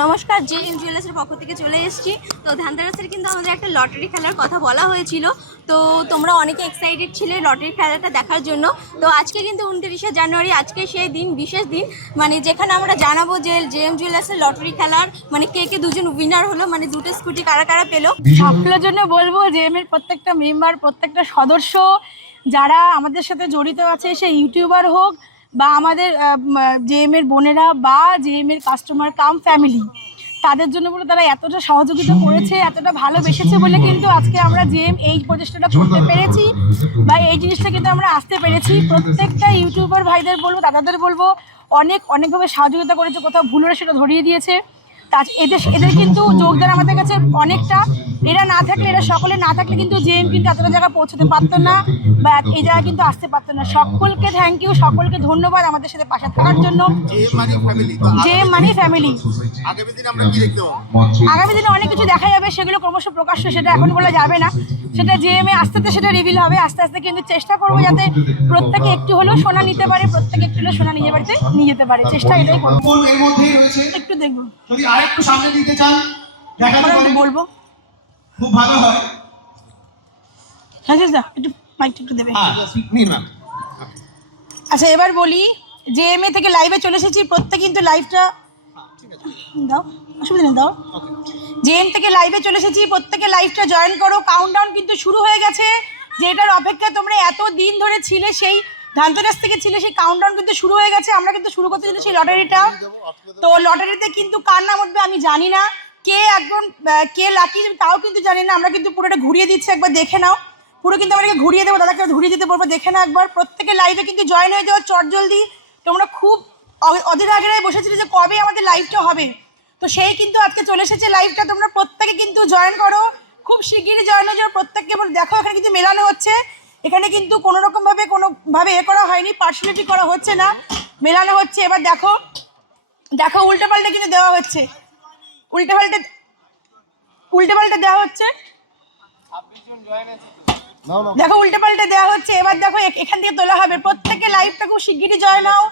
নমস্কার, জেএম জুয়েলার্সের পক্ষ থেকে চলে এসেছি। তো ধানতেরাসের কিন্তু আমাদের একটা লটারি খেলার কথা বলা হয়েছিল। তো তোমরা অনেকে এক্সাইটেড ছিলে লটারি খেলাটা দেখার জন্য। তো আজকে কিন্তু 29শে জানুয়ারি, আজকে সেই দিন, বিশেষ দিন, মানে যেখানে আমরা জানাবো যে জেএম জুয়েলার্সের লটারি খেলার মানে কে দুজন উইনার হলো, মানে দুটো স্কুটি কারা কারা পেলো। সাফল্যের জন্য বলবো জেএম এর প্রত্যেকটা মেম্বার, প্রত্যেকটা সদস্য যারা আমাদের সাথে জড়িত আছে, সে ইউটিউবার হোক বা আমাদের জেএম এর বোনেরা বা জেএম এর কাস্টমার কাম ফ্যামিলি, তাদের জন্য বলে তারা এতটা সহযোগিতা করেছে, এতটা ভালোবেসেছে বলে কিন্তু আজকে আমরা জেএম এই প্রচেষ্টাটা করতে পেরেছি বা এই জিনিসটা কিন্তু আমরা আসতে পেরেছি। প্রত্যেকটা ইউটিউবার ভাইদের বলবো, দাদাদের বলবো, অনেকভাবে সহযোগিতা করেছে, কোথাও ভুল হলে সেটা ধরিয়ে দিয়েছে। এদের কিন্তু যোগদান আমাদের কাছে অনেকটা। এরা না থাকলে, এরা সকলে না থাকলে কিন্তু জেএম কিন্তু এতটা জায়গায় পৌঁছতে পারতো না বা এই জায়গায় কিন্তু আসতে পারতো না। সকলকে থ্যাংক ইউ, সকলকে ধন্যবাদ আমাদের সাথে পাশে থাকার জন্য। জেএম মানি ফ্যামিলি। আগামী দিনে অনেক কিছু দেখা যাবে, সেগুলো ক্রমশ প্রকাশ্য, সেটা এখন বলা যাবে না। সেটা জেএম এ আস্তে আস্তে সেটা রিভিল হবে। আস্তে আস্তে কিন্তু চেষ্টা করবো যাতে প্রত্যেকে একটু হলেও সোনা নিতে পারে, প্রত্যেকে একটু হলেও সোনা নিজের বাড়িতে নিয়ে যেতে পারে। চেষ্টা এটাই করবো। একটু দেখবো, যদি আরেকটু সামনে দিতে চান বলবো, খুব ভালো হয়। হ্যাঁ একটু মাইকটা একটু দেবে। হ্যাঁ, আচ্ছা, এবার বলি, জেএমএ থেকে লাইভে চলে এসেছি। প্রত্যেকে কিন্তু লাইভটা দাও, অসুবিধা নেই, দাও। জেএম থেকে লাইভে চলে এসেছি, প্রত্যেকে লাইভটা জয়েন করো। কাউন্টডাউন কিন্তু শুরু হয়ে গেছে। যেটার অপেক্ষায় তোমরা এত দিন ধরে ছিলে, সেই ধানতেরাস থেকে ছিলে, সেই কাউন্টডাউন কিন্তু শুরু হয়ে গেছে। আমরা কিন্তু শুরু করতে চলেছি লটারিটা। তো লটারিতে কিন্তু কার নাম উঠবে আমি জানি না, কে লাকি তাও কিন্তু জানি না। আমরা কিন্তু পুরোটা ঘুরিয়ে দিচ্ছি, একবার দেখে নাও। পুরো কিন্তু আমাকে ঘুরিয়ে দেবো, দাদাকে ঘুরিয়ে দিতে বলবো, দেখে না একবার। প্রত্যেকে লাইভে কিন্তু জয়েন হয়ে যাও চটজলদি। তোমরা খুব অধীর আগ্রহে বসেছিলে যে কবে আমাদের লাইভটা হবে, তো সেই কিন্তু আজকে চলে এসেছে লাইভটা। তোমরা প্রত্যেকে কিন্তু জয়েন করো, খুব শিগগিরই জয়েন হয়ে যাও প্রত্যেককে। দেখো, এখানে কিন্তু মেলানো হচ্ছে, এখানে কিন্তু কোনোভাবে এ করা হয়নি, পার্সোনালিটি করা হচ্ছে না, মেলানো হচ্ছে। এবার দেখো উল্টোপাল্টা কিন্তু দেওয়া হচ্ছে, উল্টোপাল্টা দেওয়া হচ্ছে, দেখো উল্টোপাল্টা দেওয়া হচ্ছে। এবার দেখো এখান থেকে তোলা হবে। প্রত্যেকে লাইভটা খুব শিগগিরই জয়েন হও।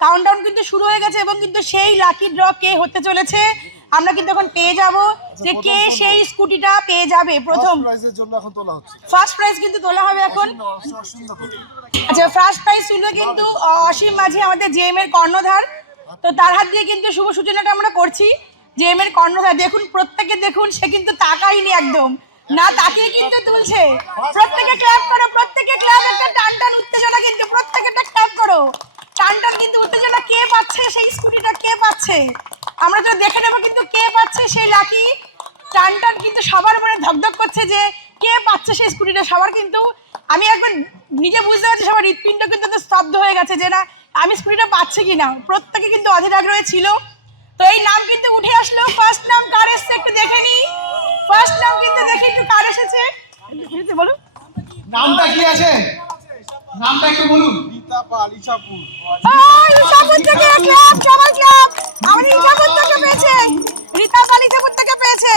কাউন্টডাউন কিন্তু শুরু হয়ে গেছে এবং কিন্তু সেই লাকি ড্র কে হতে চলেছে আমরা কিন্তু এখন পেয়ে যাব, যে কে সেই স্কুটিটা পেয়ে যাবে। প্রথম ফার্স্ট প্রাইজ কিন্তু তোলা হবে এখন। আচ্ছা, ফার্স্ট প্রাইজ ছিল কিন্তু অসীম মাঝি, আমাদের জেএম এর কর্ণধার। তো তার হাত দিয়ে কিন্তু শুভ সূচনাটা আমরা করছি। জেএম এর কর্ণধার দেখুন, প্রত্যেকে দেখুন, সে কিন্তু তাকায়নি একদম না, তাকিয়ে কিন্তু তুলছে। প্রত্যেকে ক্ল্যাপ করো, প্রত্যেকে ক্ল্যাপ। একটা টান উত্তেজনা কিন্তু, প্রত্যেকে একটা ক্ল্যাপ করো। টান কিন্তু উত্তেজনা। কে পাচ্ছে সেই স্কুটিটা, কে পাচ্ছে আমরা তো দেখে নেবো, কিন্তু কে পাচ্ছে সেই লাকি। টান কিন্তু সবার মনে ধকধক করছে যে কে পাচ্ছে সেই স্কুটিটা। সবার কিন্তু আমি একবার নিজে বুঝতে পারছি, সবার হৃৎপিণ্ড কিন্তু স্তব্ধ হয়ে গেছে যে না, আমি স্কুটিটা পাচ্ছি কিনা। প্রত্যেকে কিন্তু অধীর আগ্রহে ছিল। তো এই নাম কিন্তু উঠে আসলো। ফার্স্ট নাম কার এসছে একটু দেখে নি। ফার্স্ট নাম কিন্তু দেখে একটু কার এসেছে বলুন, নামটা কি আছে, নামটা একটু বলুন। ইছাপুর থেকে ক্লাব, সবাই ক্লাব। আমাদের ইছাপুর থেকে পেয়েছে, রীতা পাল ইছাপুর থেকে পেয়েছে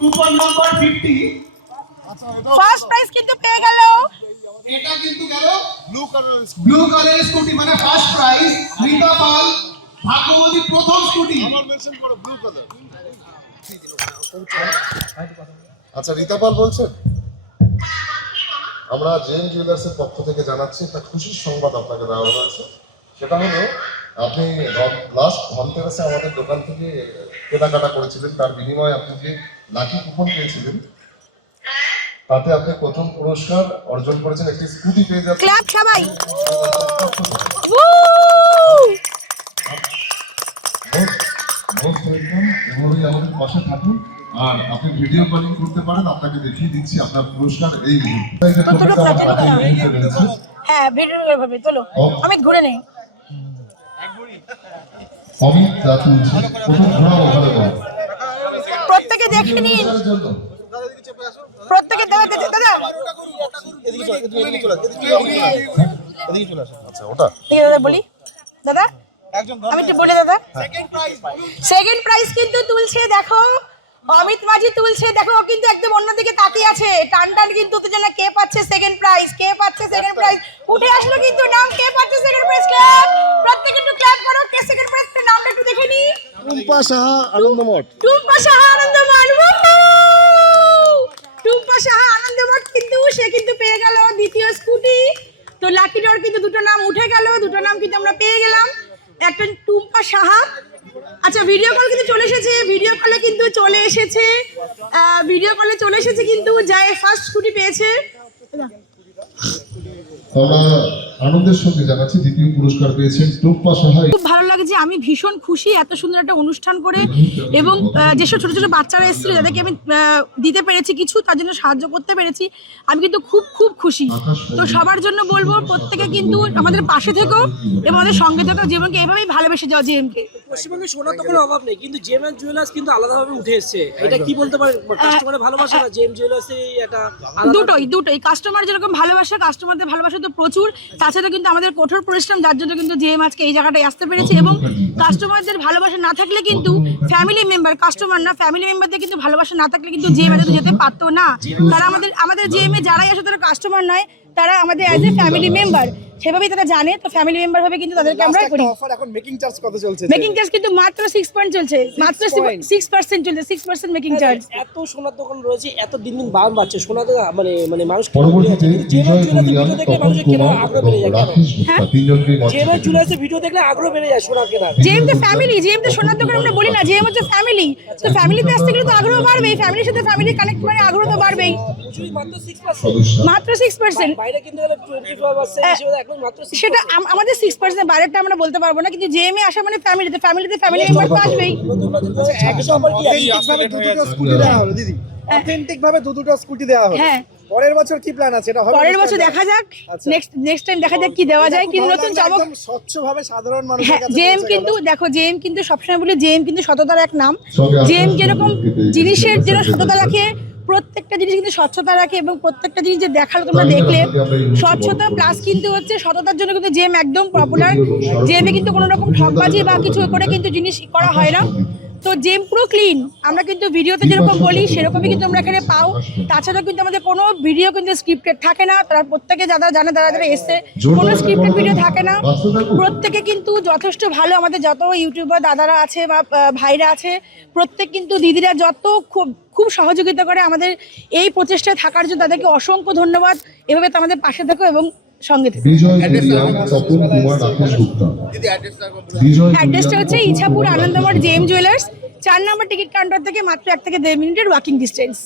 কুপন নাম্বার 50। ফার্স্ট প্রাইজ কিন্তু পেয়ে গেল। এটা কিন্তু গেল ব্লু কালারের স্কুটি, মানে ফার্স্ট প্রাইজ রীতা পাল, ভাগ্যবতী প্রথম স্কুটি। আমার মেনশন করো ব্লু কালার। আচ্ছা, রীতা পাল বলছেন। আমরা জেএম জুয়েলার্সের পক্ষ থেকে জানাচ্ছি একটা খুশির সংবাদ আপনাকে দেওয়া হয়েছে। সেটা হলো, আপনি লাস্ট ধনতেরাসে আমাদের দোকান থেকে কেনাকাটা করেছিলেন, তার বিনিময়ে আপনি যে লাকি কুপন পেয়েছিলেন, তাতে আপনি প্রথম পুরস্কার অর্জন করেছেন, একটি স্কুটি পেয়ে যাচ্ছেন। ক্লাব সবাই এভাবেই আমাদের পাশে থাকুন, আর আপনি ভিডিও কলিং করতে পারেন। আপনাকে দেখিয়ে দিচ্ছি আপনার পুরস্কার এই মুহূর্তে। হ্যাঁ, ভিডিও ভাবে চলো, আমি ঘুরে নেই। প্রত্যেকে দেখে নিন, প্রত্যেকে দাদা আচ্ছা, ওটা দাদা বলি, দাদা আমি একটু বলে, দাদা সেকেন্ড প্রাইজ কিন্তু তুলছে। দেখো অমিত মাঝি তুলছে, দেখো ও কিন্তু একদম অন্যদিকে তাকিয়ে আছে। টান কিন্তু উত্তেজনা, কে পাচ্ছে সেকেন্ড প্রাইজ, কে পাচ্ছে সেকেন্ড প্রাইজ। উঠে আসলো কিন্তু নাম, কে পাচ্ছে সেকেন্ড প্রাইজ। ক্ল্যাপ, প্রত্যেকে একটু ক্ল্যাপ করো। কে সেকেন্ড প্রাইজ, নামটা একটু দেখে নি। টুম্পা সাহা আনন্দমঠ। টুম্পা সাহা আনন্দমঠ, টুম্পা সাহা আনন্দমঠ কিন্তু সে কিন্তু পেয়ে গেল দ্বিতীয় স্কুটি। তো লাকি ড্রর কিন্তু দুটো নাম উঠে গেল, দুটো নাম কিন্তু আমরা পেয়ে গেলাম। একটা টুম্পা সাহা, আচ্ছা ভিডিও কল কিন্তু চলে এসেছে, ভিডিও কলে কিন্তু চলে এসেছে, ভিডিও কলে চলে এসেছে কিন্তু যায় ফার্স্ট স্কুটি পেয়েছে। আমরা আনন্দের সঙ্গে জানাচ্ছি দ্বিতীয় পুরস্কার পেয়েছেন টুম্পা সাহা। খুব ভালো লাগে যে আমি ভীষণ খুশি এত সুন্দর একটা অনুষ্ঠান করে, এবং যেসব ছোট ছোট বাচ্চারা এসেছিল যাদেরকে আমি দিতে পেরেছি কিছু, তার জন্য সাহায্য করতে পেরেছি, আমি কিন্তু খুব খুব খুশি। তো সবার জন্য বলবো প্রত্যেকে কিন্তু আমাদের পাশে থেকো এবং আমাদের সঙ্গে থেকো, জীবনকে এভাবেই ভালোবেসে যাও জেএমকে। পশ্চিমবঙ্গে সোনার তো কোনো অভাব নেই, কিন্তু জেম এন্ড জুয়েলার্স কিন্তু আলাদাভাবে উঠে এসেছে। এটা কি বলতে পারেন, কাস্টমারের ভালোবাসা না জেম জুয়েলার্স একটা দুটোই কাস্টমার যেরকম ভালোবাসা, কাস্টমারদের ভালোবাসা তো প্রচুর, তাছাড়া কিন্তু আমাদের কঠোর পরিশ্রম, যার জন্য কিন্তু জেএম আজকে এই জায়গাটায় আসতে পেরেছে। এবং কাস্টমারদের ভালোবাসা না থাকলে কিন্তু ফ্যামিলি মেম্বার, কাস্টমার না ফ্যামিলি মেম্বারদের কিন্তু ভালোবাসা না থাকলে কিন্তু জেএম এত যেতে পারতো না। তারা আমাদের জেএম এ যারাই আসে তারা কাস্টমার নয়, তারা আমাদের অ্যাজ এ ফ্যামিলি মেম্বার, সেভাবেই তারা জানে। তো ফ্যামিলি মেম্বার ভাবে কিন্তু তাদেরকে আমরা করি। অফার এখন মেকিং চার্জ কত চলছে? মেকিং চার্জ কিন্তু মাত্র 6% চলছে, মাত্র 6% চলছে, 6% মেকিং চার্জ। এত সোনার দোকান রয়েছে, এত দিন দিন দাম বাড়ছে সোনা তো, মানে মানুষ পরবর্তীতে বিজয় বলিয়ান, তপন কুমার এবং রাকেশ গুপ্তা তিনজনকে জেম এন্ড জুয়েলার্সের ভিডিও দেখলে আগ্রহ বেড়ে যায় সোনা কেনার। জেএম তো ফ্যামিলি, জেএম তো সোনার দোকান আমরা বলি না, জেএম হচ্ছে ফ্যামিলি। তো ফ্যামিলিতে আসতে গেলে তো আগ্রহ বাড়বেই, ফ্যামিলির সাথে ফ্যামিলি কানেক্ট মানে আগ্রহ তো বাড়বেই। প্রচুরই মাত্র 6%, সদস্য মাত্র 6%। বাইরে কিন্তু 24% হিসেবে এখন মাত্র 6%। সেটা আমাদের 6% বাইরেটা আমরা বলতে পারবো না, কিন্তু জেএমএ আসা মানে ফ্যামিলিতে ফ্যামিলি মেম্বার তো আসবেই। একদম অথেন্টিক ভাবে দুটো স্কুটি দেওয়া হলো দিদি, অথেন্টিক ভাবে দুটো স্কুটি দেওয়া হলো। হ্যাঁ, পরের বছর কি প্ল্যান আছে? এটা হবে পরের বছর দেখা যাক, আচ্ছা। নেক্সট টাইম দেখা যাক কি দেওয়া যায়, কিন্তু নতুন চমক। একদম স্বচ্ছভাবে সাধারণ মানুষের হ্যাঁ, কাছে জেএম পৌঁছে কিন্তু গেল। দেখো, জেএম কিন্তু সবসময় বলি জেএম কিন্তু সততার এক নাম। সঙ্গে জেএম আকাশ যেরকম বিদ্যুৎ জিনিসের বিদ্যুৎ জন্য বিদ্যুৎ সততা বিদ্যুৎ রাখে, প্রত্যেকটা জিনিস কিন্তু স্বচ্ছতা রাখে, এবং প্রত্যেকটা জিনিস যে দেখালো তোমরা দেখলে, স্বচ্ছতা প্লাস কিন্তু হচ্ছে সততার জন্য কিন্তু জেএম একদম পপুলার। জেএমে কিন্তু কোনো রকম ঠকবাজি বা কিছু করে কিন্তু জিনিস করা হয় না। তো জেএম পুরো ক্লিন, আমরা কিন্তু ভিডিওতে যেরকম বলি সেরকমই কিন্তু আমরা এখানে পাও। তাছাড়া কিন্তু আমাদের কোনো ভিডিও কিন্তু স্ক্রিপ্টেড থাকে না, তারা প্রত্যেকে যারা জানে তারা যারা এসছে, কোনো স্ক্রিপ্টেড ভিডিও থাকে না। প্রত্যেকে কিন্তু যথেষ্ট ভালো, আমাদের যত ইউটিউবার দাদারা আছে বা ভাইরা আছে, প্রত্যেক কিন্তু দিদিরা যত খুব সহযোগিতা করে আমাদের এই প্রচেষ্টায় থাকার জন্য, তাদেরকে অসংখ্য ধন্যবাদ। এভাবে তো আমাদের পাশে থাকো এবং সঙ্গে থেকো। বিজয় বলিয়ান, তপন কুমার, রাকেশ গুপ্তা। বিজয় অ্যাড্রেসটা হচ্ছে ইছাপুর আনন্দমঠ জেএম জুয়েলার্স, 4 নম্বর টিকিট কাউন্টার থেকে মাত্র 1 থেকে 1.5 মিনিটের ওয়াকিং ডিস্টেন্স।